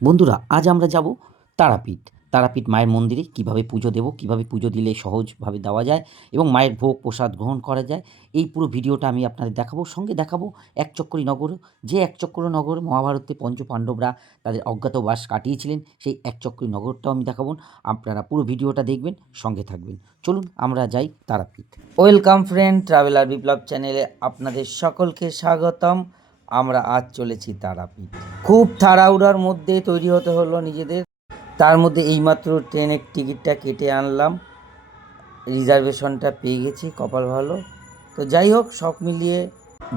বন্ধুরা, আজ আমরা যাব তারাপীঠ। তারাপীঠ মায়ের মন্দিরে কীভাবে পুজো দেব, কীভাবে পুজো দিলে সহজভাবে দেওয়া যায় এবং মায়ের ভোগ প্রসাদ গ্রহণ করা যায়, এই পুরো ভিডিওটা আমি আপনাদের দেখাবো। সঙ্গে দেখাবো একচক্করী নগর, যে একচক্কর নগর মহাভারতে পঞ্চপাণ্ডবরা তাদের অজ্ঞাতবাস কাটিয়েছিলেন, সেই একচক্করী নগরটাও আমি দেখাবো। আপনারা পুরো ভিডিওটা দেখবেন, সঙ্গে থাকবেন। চলুন আমরা যাই তারাপীঠ। ওয়েলকাম ফ্রেন্ড, ট্রাভেলার বিপ্লব চ্যানেলে আপনাদের সকলকে স্বাগতম। আমরা আজ চলেছি তারাপীঠ। খুব তাড়াহুড়ার মধ্যে তৈরি হতে হলো নিজেদের, তার মধ্যে এইমাত্র ট্রেনের টিকিটটা কেটে আনলাম, রিজার্ভেশনটা পেয়ে গেছি, কপাল ভালো। তো যাই হোক, সব মিলিয়ে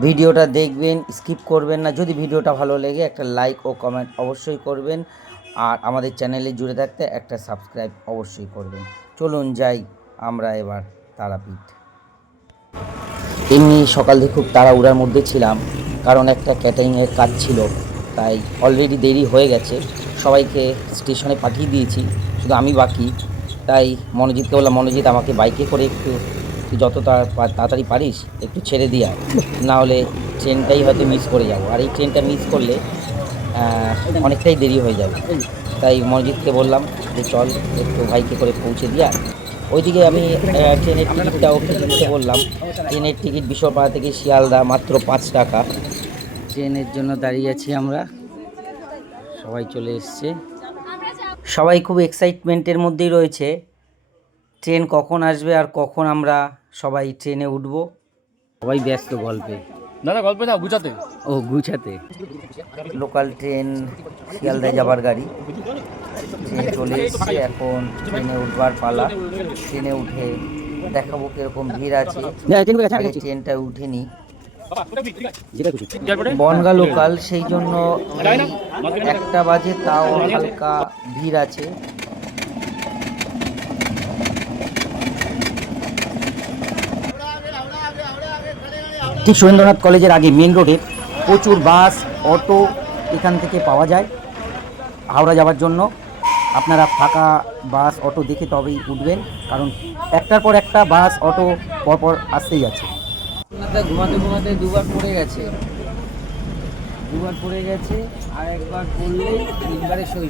ভিডিওটা দেখবেন, স্কিপ করবেন না। যদি ভিডিওটা ভালো লেগে একটা লাইক ও কমেন্ট অবশ্যই করবেন, আর আমাদের চ্যানেলে জুড়ে থাকতে একটা সাবস্ক্রাইব অবশ্যই করবেন। চলুন যাই আমরা এবার তারাপীঠ। এমনি সকাল থেকে খুব তাড়াহুড়ার মধ্যে ছিলাম, কারণ একটা ক্যাটারিংয়ের কাজ ছিল, তাই অলরেডি দেরি হয়ে গেছে। সবাইকে স্টেশনে পাঠিয়ে দিয়েছি, শুধু আমি বাকি। তাই মনোজিৎকে বললাম, মনোজিৎ আমাকে বাইকে করে একটু তুই যত তাড়াতাড়ি পারিস একটু ছেড়ে দিয়ে আয়, নাহলে ট্রেনটাই হয়তো মিস করে যাব, আর এই ট্রেনটা মিস করলে অনেকটাই দেরি হয়ে যাবে। তাই মনোজিৎকে বললাম যে চল একটু বাইকে করে পৌঁছে দিয়ে আয়। ওইদিকে আমি ট্রেনের টিকিটটা ওকে দিতে বললাম। ট্রেনের টিকিট বিশ্বপাড়া থেকে শিয়ালদা মাত্র 5 টাকা। ট্রেনের জন্য দাঁড়িয়ে আছি আমরা, সবাই চলে এসছে। সবাই খুব এক্সাইটমেন্টের মধ্যেই রয়েছে, ট্রেন কখন আসবে আর কখন আমরা সবাই ট্রেনে উঠবো। সবাই ব্যস্ত গল্পে, না গল্প না, গুছাতে। ও গুছাতে। লোকাল ট্রেন শিয়ালদায় যাবার গাড়ি, ট্রেন চলে এসছে, এখন ট্রেনে উঠবার পালা। ট্রেনে উঠে দেখাবো কিরকম ভিড় আছে। ট্রেনটা উঠেনি, বনগা লোকাল, সেই জন্য 1টা বাজে, তাও হালকা ভিড় আছে। ঠিক সুরেন্দ্রনাথ কলেজের আগে মেন রোডে প্রচুর বাস, অটো এখান থেকে পাওয়া যায় হাওড়া যাওয়ার জন্য। আপনারা ফাঁকা বাস, অটো দেখে তবেই উঠবেন, কারণ একটার পর একটা বাস, অটো পরপর আসতেই আছে। ঘুমাতে ঘুমাতে দুবার পড়ে গেছে, আর একবার পড়লেই 3বারে সই।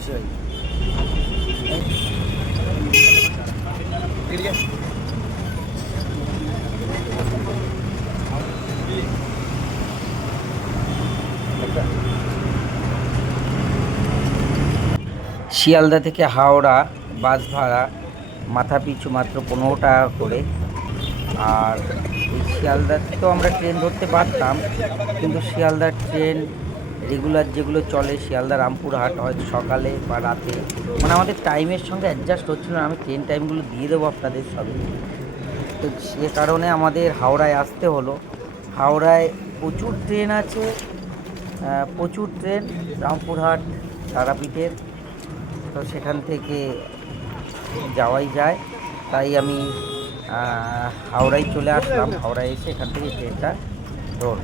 শিয়ালদা থেকে হাওড়া বাস ভাড়া মাথা পিছু মাত্র 15 টাকা করে। আর এই শিয়ালদাতে তো আমরা ট্রেন ধরতে পারতাম, কিন্তু শিয়ালদার ট্রেন রেগুলার যেগুলো চলে শিয়ালদা রামপুরহাট, হয়তো সকালে বা রাতে, মানে আমাদের টাইমের সঙ্গে অ্যাডজাস্ট হচ্ছিল না। আমি ট্রেন টাইমগুলো দিয়ে দেবো আপনাদের সবই। তো সে কারণে আমাদের হাওড়ায় আসতে হলো। হাওড়ায় প্রচুর ট্রেন আছে, প্রচুর ট্রেন রামপুরহাট তারাপীঠের, তো সেখান থেকে যাওয়াই যায়। তাই আমি হাওড়ায় চলে আসলাম। হাওড়ায় এসে এখান থেকে ট্রেনটা ধর।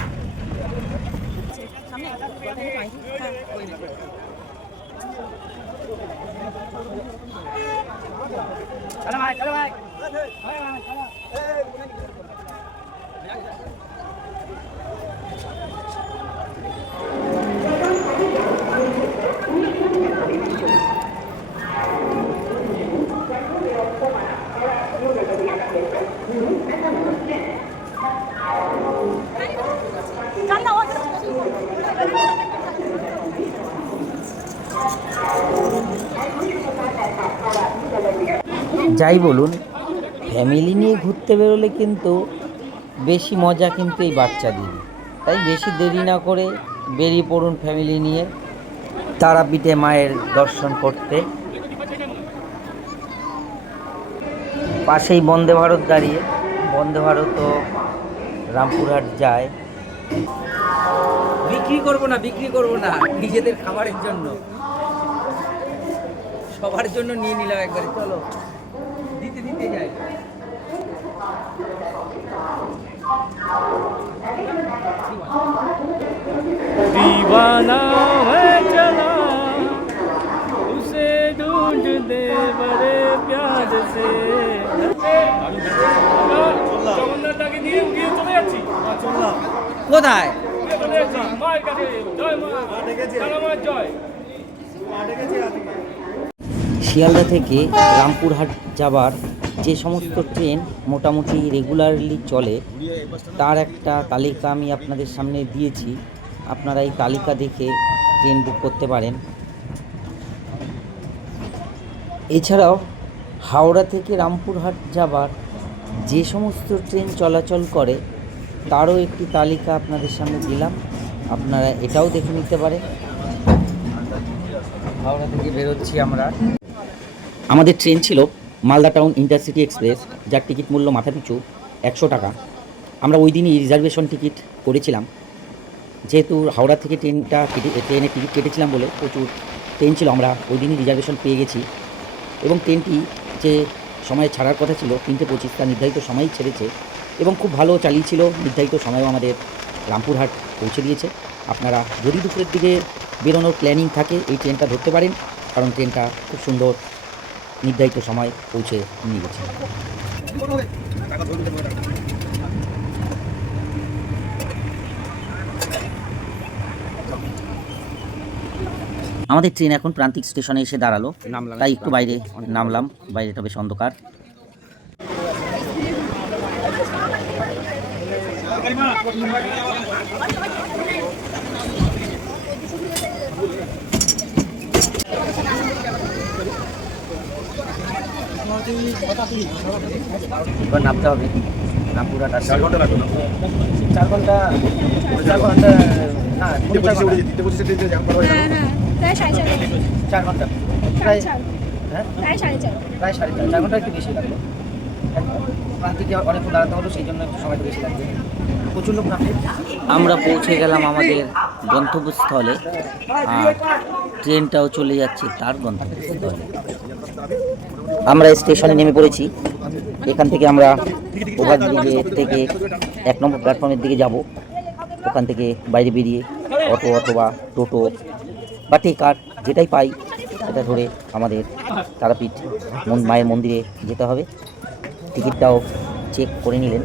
যাই বলুন, ফ্যামিলি নিয়ে ঘুরতে বেরোলে কিন্তু বেশি মজা কিন্তু এই বাচ্চাদের। তাই বেশি দেরি না করে বেরিয়ে পড়ুন ফ্যামিলি নিয়ে তারাপীঠে মায়ের দর্শন করতে। পাশেই বন্দে ভারত দাঁড়িয়ে, বন্দে ভারতও রামপুরহাট যায়। বিক্রি করব না, নিজেদের খাবারের জন্য, সবার জন্য নিয়ে নিলাম একবারে। চলো দিতে যাই। दीवाना है चला उसे ढूंढते बड़े प्यार से। জগন্নাথকে নিয়ে উড়িয়ে চলে যাচ্ছি। কোথায়? মায়ের কাছে জয় মা, জয়। শিয়ালদা থেকে রামপুরহাট যাবার যে সমস্ত ট্রেন মোটামুটি রেগুলারলি চলে তার একটা তালিকা আমি আপনাদের সামনে দিয়েছি। আপনারা এই তালিকা দেখে ট্রেন বুক করতে পারেন। এছাড়াও হাওড়া থেকে রামপুরহাট যাবার যে সমস্ত ট্রেন চলাচল করে তারও একটি তালিকা আপনাদের সামনে দিলাম, আপনারা এটাও দেখে নিতে পারেন। হাওড়া থেকে বেরোচ্ছি আমরা। আমাদের ট্রেন ছিল মালদা টাউন ইন্টারসিটি এক্সপ্রেস, যার টিকিট মূল্য মাথাপিছু 100 টাকা। আমরা ওই দিনই রিজার্ভেশন টিকিট করেছিলাম, যেহেতু হাওড়া থেকে ট্রেনের টিকিট কেটেছিলাম বলে প্রচুর ট্রেন ছিল, আমরা ওই দিনই রিজার্ভেশন পেয়ে গেছি। এবং ট্রেনটি যে সময়ে ছাড়ার কথা ছিল 3:25, তার নির্ধারিত সময়ই ছেড়েছে এবং খুব ভালো চালিয়েছিল। নির্ধারিত সময়েও আমাদের রামপুরহাট পৌঁছে দিয়েছে। আপনারা যদি দুপুরের দিকে বেরোনোর প্ল্যানিং থাকে এই ট্রেনটা ধরতে পারেন, কারণ ট্রেনটা খুব সুন্দর নির্ধারিত সময় পৌঁছে নিয়ে গেছে। আমাদের ট্রেন এখন প্রান্তিক স্টেশনে এসে দাঁড়ালো, তাই একটু বাইরে নামলাম। বাইরেটা বেশ অন্ধকার। এবার নামতে হবে। রামপুরহাট আসছে 4 ঘন্টা লাগবে না? 4 ঘন্টা না, 4 ঘন্টা প্রায়, হ্যাঁ প্রায় 4.5 4 ঘন্টা একটু বেশি লাগবে। প্রান্তিকে অনেকক্ষণ দাঁড়াতে হলো, সেই জন্য একটু সময়টা বেশি লাগবে। প্রচুর লোক নামবে। আমরা পৌঁছে গেলাম আমাদের গন্তব্যস্থলে, আর ট্রেনটাও চলে যাচ্ছে তার গন্তব্যস্থলে। আমরা স্টেশনে নেমে পড়েছি। এখান থেকে আমরা ওভারব্রিজে থেকে 1 নম্বর প্ল্যাটফর্মের দিকে যাব। ওখান থেকে বাইরে বেরিয়ে অটো অথবা টোটো বা টেকার যেটাই পাই সেটা ধরে আমাদের তারাপীঠ মায়ের মন্দিরে যেতে হবে। টিকিটটাও চেক করে নিলেন।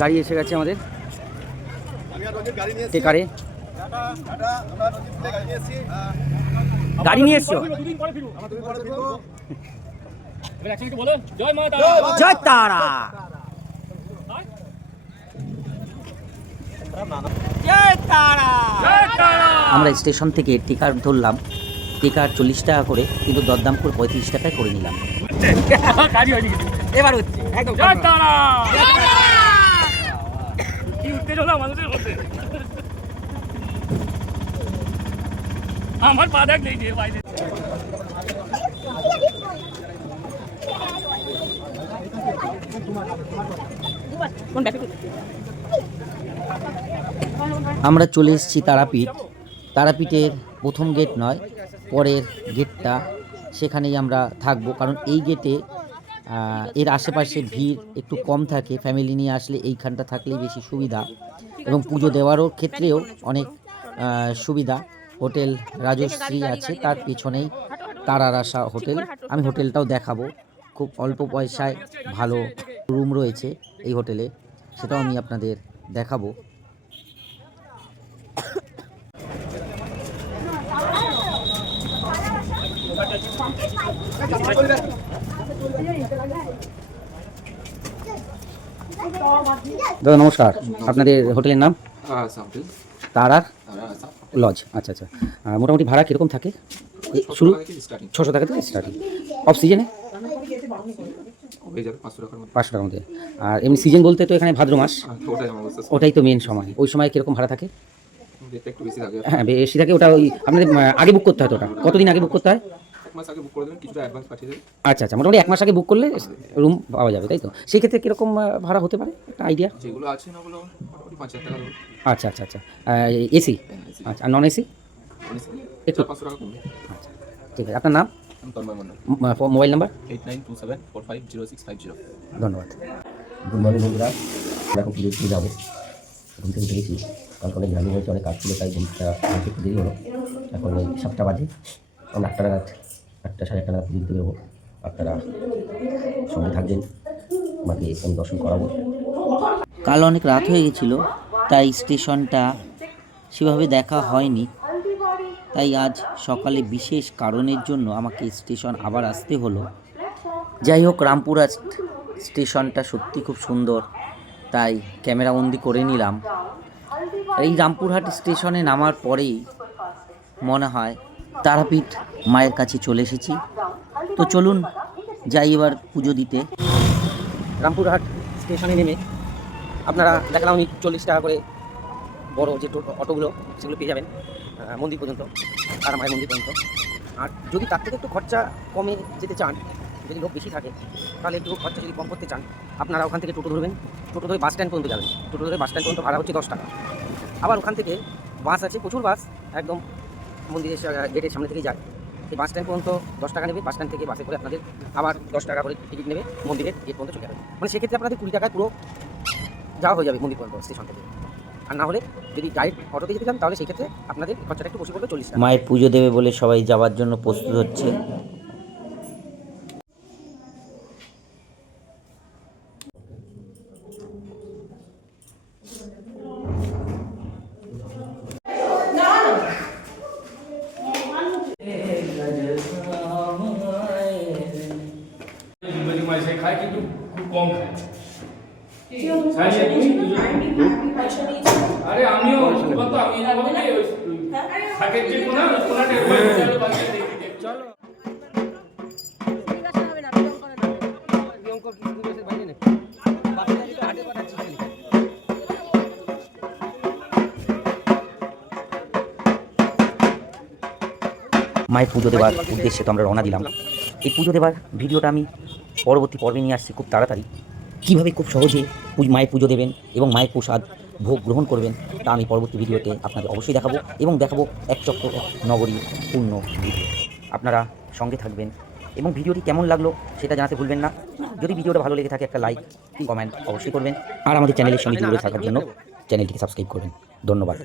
গাড়ি এসে গেছে আমাদের টেকারে। গাড়ি নিয়ে এসছো? জয় তারা। আমরা স্টেশন থেকে টিকার ধরলাম। টিকার 40 টাকা করে, কিন্তু দরদাম করে 35 টাকায় করে নিলাম। এবার হচ্ছে একদম কি উত্তেজনা মানুষের মধ্যে। আমার পা দেখ নেই বাইরে। আমরা চলে এসেছি তারাপীঠ। তারাপীঠের প্রথম গেট নয়, পরের গেটটা, সেখানেই আমরা থাকবো। কারণ এই গেটে এর আশেপাশে ভিড় একটু কম থাকে। ফ্যামিলি নিয়ে আসলে এইখানটা থাকলেই বেশি সুবিধা, এবং পুজো দেওয়ারও ক্ষেত্রেও অনেক সুবিধা। হোটেল রাজশ্রী আছে, তার পিছনেই তারার আশা হোটেল। আমি হোটেলটাও দেখাবো। খুব অল্প পয়সায় ভালো রুম রয়েছে এই হোটেলে, সেটাও আমি আপনাদের দেখাবো। দাদা নমস্কার, আপনাদের হোটেলের নাম? তারার লজ। আচ্ছা আচ্ছা। মোটামুটি ভাড়া কীরকম থাকে? শুরু 600 টাকা থেকে স্টার্টিং। অফ সিজনে 500 টাকার মধ্যে। আর এমনি সিজন বলতে তো এখানে ভাদ্র মাস, ওটাই তো মেন সময়। ওই সময় কীরকম ভাড়া থাকে? হ্যাঁ বেশি থাকে। ওটা ওই আপনাদের আগে বুক করতে হয় তো? ওটা কতদিন আগে বুক করতে হয়? আচ্ছা আচ্ছা, মোটামুটি 1 মাস আগে বুক করলে রুম পাওয়া যাবে, তাই তো? সেই ক্ষেত্রে কীরকম ভাড়া হতে পারে, একটা আইডিয়া? আচ্ছা আচ্ছা আচ্ছা। এসি? আচ্ছা, আর নন এসি? একটু। আচ্ছা ঠিক আছে। আপনার নাম? Mobile number? 8927450650। ধন্যবাদ। গুড মর্নিং বন্ধুরা, আমরা এখন পুজো দিয়ে যাবো। ঘুম থেকে উঠেছি, কালকে অনেক জানি হয়েছে, অনেক কাজ ছিল, তাই ঘুমটা একটু দেরি হলো। এখন ওই 7টা বাজে। আমরা 8টা নাগাদ, 8টা সাড়ে 8টা নাগাদ পুজো দিতে বেরোবো। আপনারা সঙ্গে থাকবেন, আমাকে আমি দর্শন করাবো। কাল অনেক রাত হয়ে গেছিলো, তাই স্টেশনটা সেভাবে দেখা হয়নি, তাই আজ সকালে বিশেষ কারণের জন্য আমাকে স্টেশন আবার আসতে হলো। যাই হোক, রামপুরহাট স্টেশনটা সত্যি খুব সুন্দর, তাই ক্যামেরা বন্দি করে নিলাম। এই রামপুরহাট স্টেশনে নামার পরেই মনে হয় তারাপীঠ মায়ের কাছে চলে এসেছি। তো চলুন যাই এবার পুজো দিতে। রামপুরহাট স্টেশনে নেমে আপনারা দেখালাম আমি 40 টাকা করে বড় যে অটোগুলো সেগুলো পেয়ে যাবেন মন্দির পর্যন্ত, তারা মায়ের মন্দির পর্যন্ত। আর যদি তার থেকে একটু খরচা কমে যেতে চান, যদি লোক বেশি থাকে তাহলে একটু খরচা যদি কম করতে চান, আপনারা ওখান থেকে টোটো ধরবেন। টোটো ধরে বাস স্ট্যান্ড পর্যন্ত যাবেন। টোটো ধরে বাস স্ট্যান্ড পর্যন্ত ভাড়া হচ্ছে 10 টাকা। আবার ওখান থেকে বাস আছে, প্রচুর বাস একদম মন্দিরের গেটের সামনে থেকে যায়। এই বাস স্ট্যান্ড পর্যন্ত 10 টাকা নেবে, বাস স্ট্যান্ড থেকে বাসে করে আপনাদের আবার 10 টাকা করে টিকিট নেবে, মন্দিরের গেট পর্যন্ত চলে যাবে। মানে সেক্ষেত্রে আপনাদের 20 টাকায় পুরো যাওয়া হয়ে যাবে মন্দির পর্যন্ত স্টেশন থেকে। আর না হলে যদি ডাইরেক্ট অটোতে যেতে চান তাহলে সেই ক্ষেত্রে আপনাদের খরচাটা একটু বেশি পড়বে, 40 টাকা। মায়ের পুজো দেবে বলে সবাই যাওয়ার জন্য প্রস্তুত হচ্ছে। জিম্বাজি মাইসে খায় কিন্তু খুব কম খায়। আরে আমিও কত আমি থাকের যে কোনা কোনাটা চলো মায়ের পুজো দেওয়ার উদ্দেশ্যে তো আমরা রওনা দিলাম। এই পুজো দেওয়ার ভিডিওটা আমি পরবর্তী পর্বে নিয়ে আসছি খুব তাড়াতাড়ি। কীভাবে খুব সহজে মায়ের পুজো দেবেন এবং মায়ের প্রসাদ ভোগ গ্রহণ করবেন তা আমি পরবর্তী ভিডিওতে আপনাদের অবশ্যই দেখাবো, এবং দেখাবো এক চক্র নগরী পূর্ণ ভিডিও। আপনারা সঙ্গে থাকবেন এবং ভিডিওটি কেমন লাগলো সেটা জানাতে ভুলবেন না। যদি ভিডিওটা ভালো লেগে থাকে একটা লাইক কমেন্ট অবশ্যই করবেন, আর আমাদের চ্যানেলের সঙ্গে জুড়ে থাকার জন্য চ্যানেলটিকে সাবস্ক্রাইব করবেন। ধন্যবাদ।